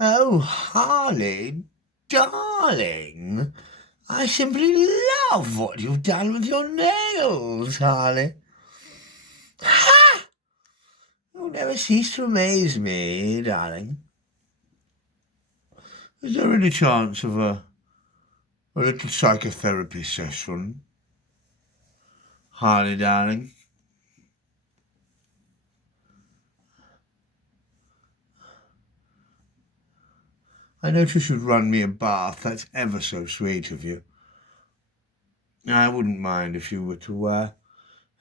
Oh, Harley, darling, I simply love what you've done with your nails, Harley. Ha! You never cease to amaze me, darling. Is there any chance of a little psychotherapy session, Harley, darling? I notice you'd run me a bath. That's ever so sweet of you. I wouldn't mind if you were to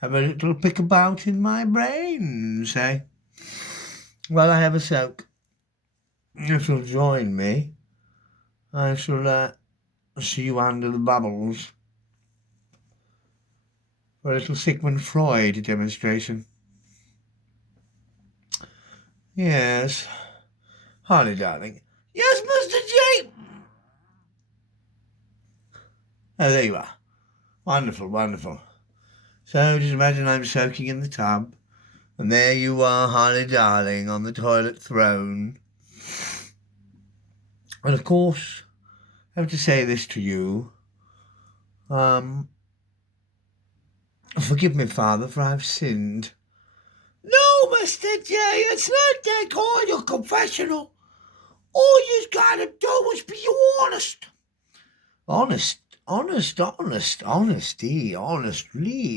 have a little pick about in my brain, say, while I have a soak. If you'll join me, I shall see you under the bubbles for a little Sigmund Freud demonstration. Yes, Harley, darling. Yes, Mr. J. Oh, there you are. Wonderful, wonderful. So just imagine I'm soaking in the tub, and there you are, Harley, darling, on the toilet throne. And of course, I have to say this to you. Forgive me, Father, for I've sinned. No, Mr. J, it's not that kind of confessional. All you've got to do is be honest. Honesty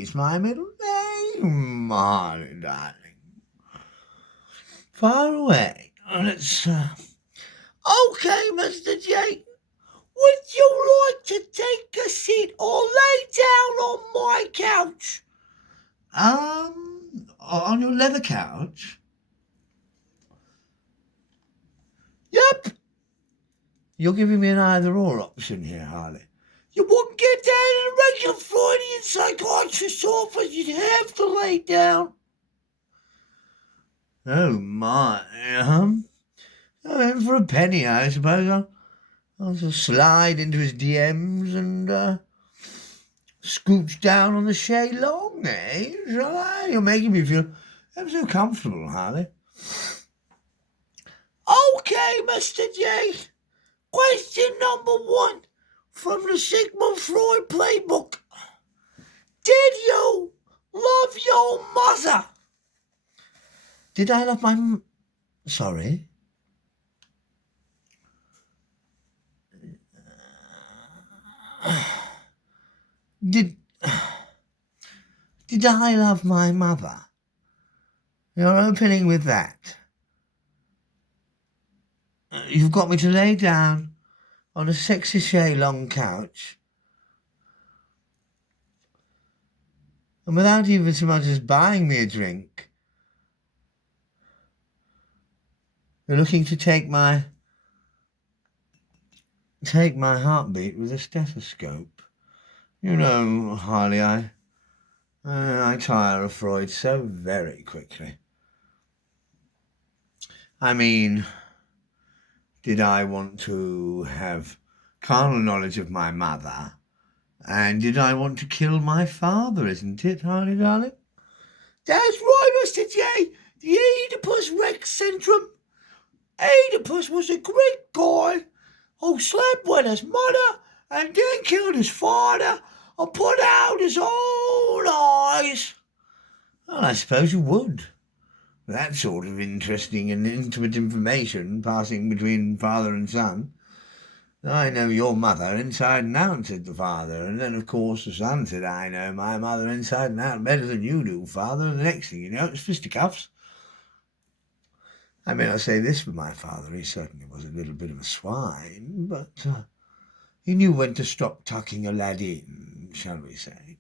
is my middle name, my darling. Far away, and it's, Okay, Mr. J, would you like to take a seat or lay down on my couch? On your leather couch? Yep. You're giving me an either-or option here, Harley. You wouldn't get down in a regular Freudian psychiatrist's office. You'd have to lay down. Oh, my. For a penny, I suppose. I'll just slide into his DMs and scooch down on the Shay Long, eh? Shall I? You're making me feel ever so comfortable, Harley. Okay, Mr. J. Question number 1 from the Sigmund Freud playbook. Did you love your mother? Did I love my Sorry? Did I love my mother? You're opening with that. You've got me to lay down on a sexy Shay Long couch, and without even so much as buying me a drink, you're looking to take my heartbeat with a stethoscope. You know, Harley, I tire of Freud so very quickly. I mean, did I want to have carnal knowledge of my mother? And did I want to kill my father, isn't it, Harley, darling? That's right, Mr. J. The Oedipus Rex syndrome. Oedipus was a great guy who slept with his mother and then killed his father and put out his own eyes. Well, I suppose you would. That sort of interesting and intimate information passing between father and son. I know your mother inside and out, said the father, and then, of course, the son said, I know my mother inside and out better than you do, father, and the next thing you know, it's fisticuffs. I may not say this for my father, he certainly was a little bit of a swine, but he knew when to stop tucking a lad in, shall we say.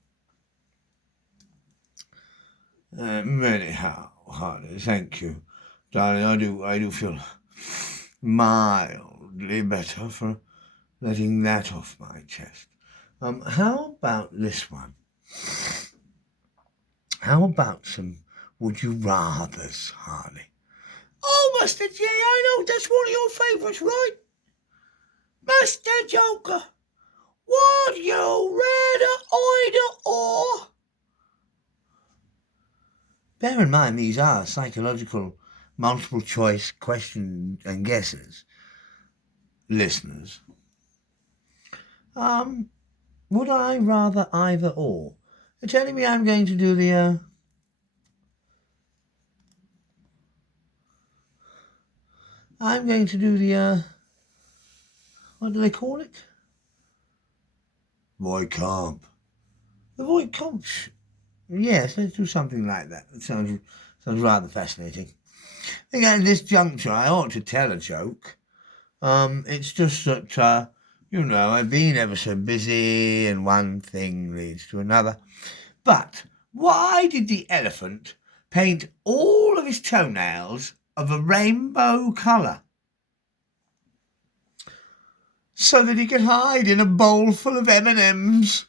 Anyhow, Harley, thank you, darling, I do feel mildly better for letting that off my chest. How about this one? How about some would you rathers, Harley? Oh, Mr. J, I know that's one of your favourites, right? Mr. Joker, would you rather either or? Bear in mind these are psychological multiple choice questions and guesses. listeners, would I rather either or? You're telling me I'm going to do the, what do they call it? Void comp. The void comp. Yes, let's do something like that. It sounds rather fascinating. I think at this juncture I ought to tell a joke. It's just that, I've been ever so busy and one thing leads to another. But why did the elephant paint all of his toenails of a rainbow colour? So that he could hide in a bowl full of M&Ms.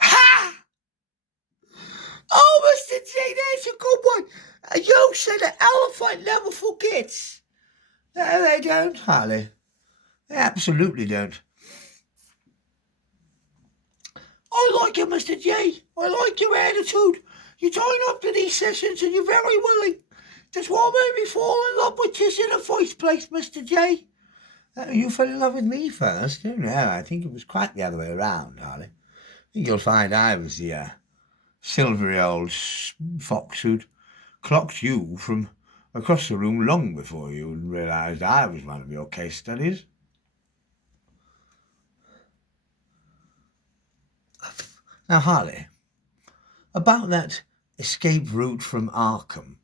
Ha! Oh, Mr. J, that's a good one. You said an elephant never forgets. No, they don't, Harley. They absolutely don't. I like you, Mr. J. I like your attitude. You turn up to these sessions and you're very willing. That's what made me fall in love with you in the first place, Mr. J. You fell in love with me first? Oh, no, I think it was quite the other way around, Harley. I think you'll find I was the silvery old fox who'd clocked you from across the room long before you realised I was one of your case studies. Now, Harley, about that escape route from Arkham,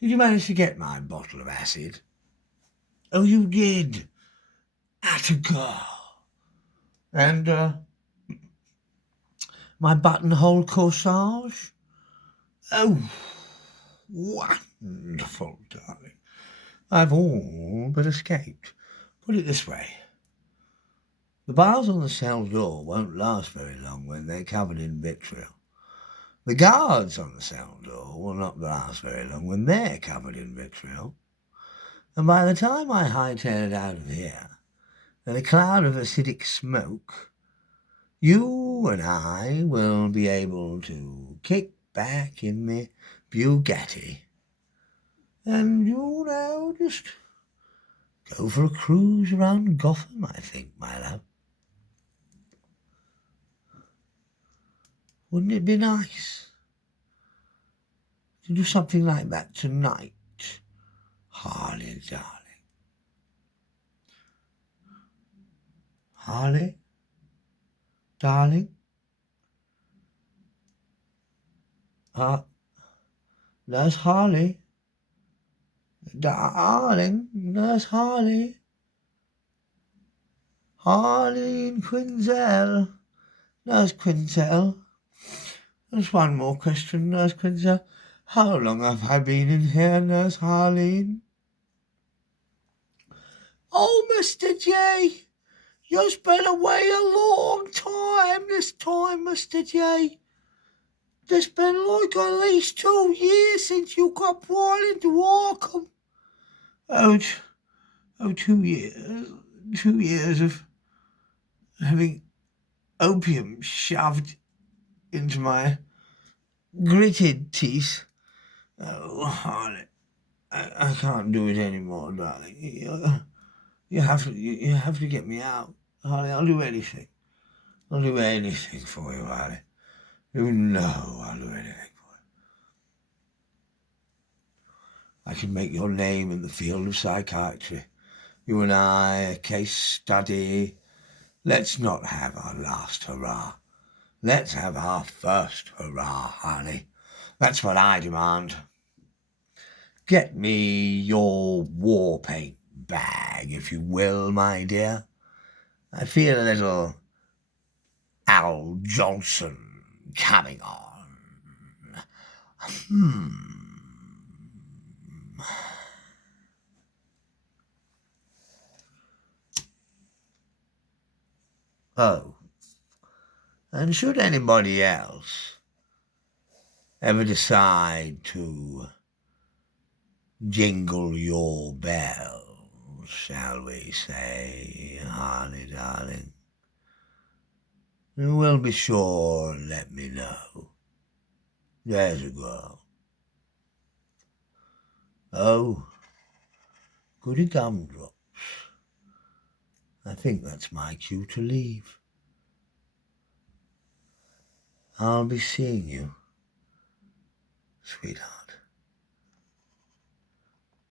did you manage to get my bottle of acid? Oh, you did. At a girl. And, my buttonhole corsage? Oh, wonderful, darling. I've all but escaped. Put it this way. The bars on the cell door won't last very long when they're covered in vitriol. The guards on the cell door will not last very long when they're covered in vitriol. And by the time I hightail it out of here, in a cloud of acidic smoke, you and I will be able to kick back in the Bugatti and, just go for a cruise around Gotham, I think, my love. Wouldn't it be nice to do something like that tonight, Harley, darling? Harley, darling? There's Harley. Darling, there's Harley. Harley and Quinzel. Nurse Quinzel. There's one more question, Nurse Quinzel. How long have I been in here, Nurse Harleen? Oh, Mr. J, you've been away a long time this time, Mr. J. It's been like at least 2 years since you got brought into Arkham. Oh, 2 years. 2 years of having opium shoved into my gritted teeth. Oh, Harley, I can't do it anymore, darling. You have to get me out, Harley. I'll do anything. I'll do anything for you, Harley. You know I'll do anything for you. I can make your name in the field of psychiatry. You and I, a case study. Let's not have our last hurrah. Let's have our first hurrah, Harley. That's what I demand. Get me your war paint bag, if you will, my dear. I feel a little Al Johnson coming on. Oh, and should anybody else ever decide to jingle your bells, shall we say, Harley, darling, you will be sure and let me know. There's a girl. Oh, goody gumdrops. I think that's my cue to leave. I'll be seeing you, sweetheart.